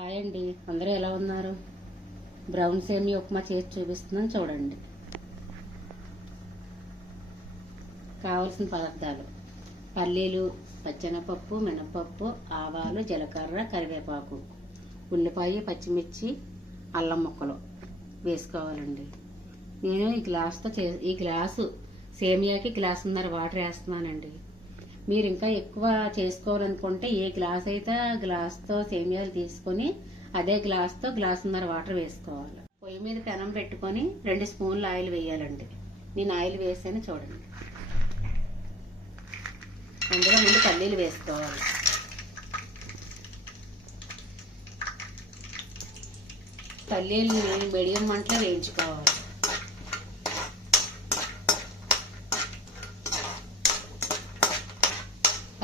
Hi అండి అందరూ ఎలా ఉన్నారు? బ్రౌన్ సేమి ఉప్మా చేసి చూపిస్తున్నాను చూడండి. కావలసిన పదార్థాలు. పల్లీలు పచ్చెనపప్పు మినపప్పు ఆవాలు జీలకర్ర కరివేపాకు ఉల్లిపాయ పచ్చిమిర్చి అల్లం ముక్కలు వేసుకోవాలండి. నేను ఈ గ్లాస్తో చే ఈ గ్లాసు సేమియాకి గ్లాసున్నర వాటర్ వేస్తున్నానండి. మీరు ఇంకా ఎక్కువ చేసుకోవాలనుకుంటే ఏ గ్లాస్ అయితే గ్లాస్తో సేమియాలు తీసుకొని అదే గ్లాస్తో గ్లాసున్నర వాటర్ వేసుకోవాలి. పొయ్యి మీద పెనం పెట్టుకొని రెండు స్పూన్లు ఆయిల్ వేయాలండి. నేను ఆయిల్ వేసాను చూడండి. అందులో ముందు పల్లీలు వేసుకోవాలి. పల్లీలు మీడియం మంటలో వేయించుకోవాలి.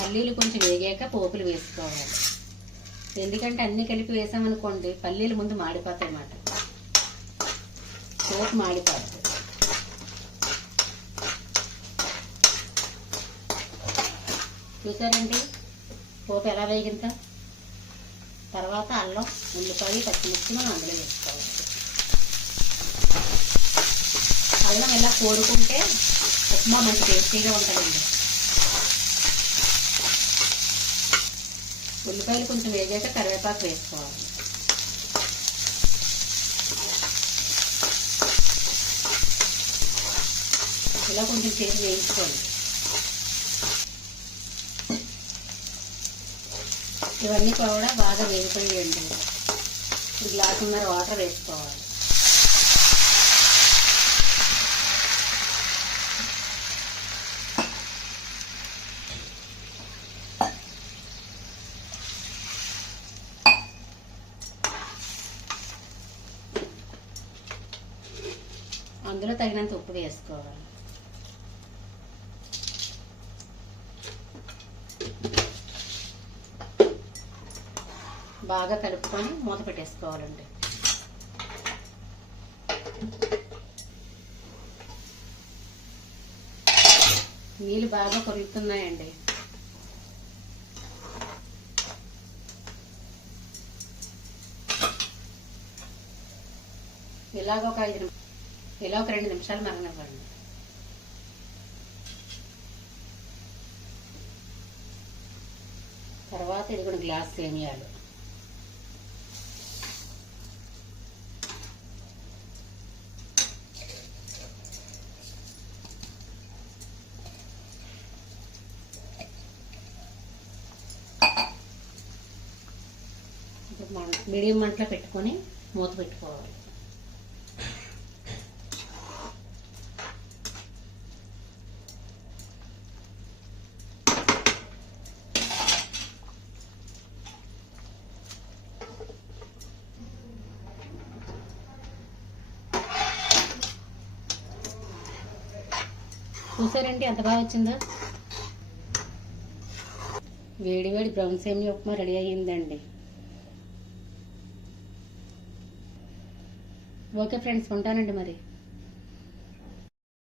పల్లీలు కొంచెం వేగాక పోపులు వేసుకోవాలి. ఎందుకంటే అన్ని కలిపి వేసామనుకోండి పల్లీలు ముందు మాడిపోతాయి అన్నమాట. పోపు మాడిపోతుంది. చూసారండి? పోపు ఎలా వేగిందా తర్వాత అల్లం ఉల్లిపాయ పచ్చిమిర్చి మనం అందులో వేసుకోవాలి. అల్లం ఇలా కోరుకుంటే ఉప్మా మంచి టేస్టీగా ఉంటుందండి. ఉల్లిపాయలు కొంచెం వేగాక కరివేపాకు వేసుకోవాలి. ఇలా కొంచెం చేసి వేయించుకోండి. ఇవన్నీ కూడా బాగా వేగిపోయాయండి. ఈ గ్లాసున్నర వాటర్ వేసుకోవాలి. అందులో తగినంత ఉప్పు వేసుకోవాలి. బాగా కలుపుకొని మూత పెట్టేసుకోవాలండి. నీళ్ళు బాగా కొరుగుతున్నాయండి ఇలాగ ఒక ఐదు ఇలా ఒక రెండు నిమిషాలు మరగనివ్వండి. తర్వాత ఇది కూడా గ్లాస్ సేమియాలు. ఇప్పుడు మీడియం మంటలో పెట్టుకొని మూత పెట్టుకోవాలి. చూసారండి ఎంత బాగా వచ్చిందో. వేడి వేడి బ్రౌన్ సేమియా ఉప్మా రెడీ అయ్యిందండి. ఓకే ఫ్రెండ్స్ ఉంటానండి మరి.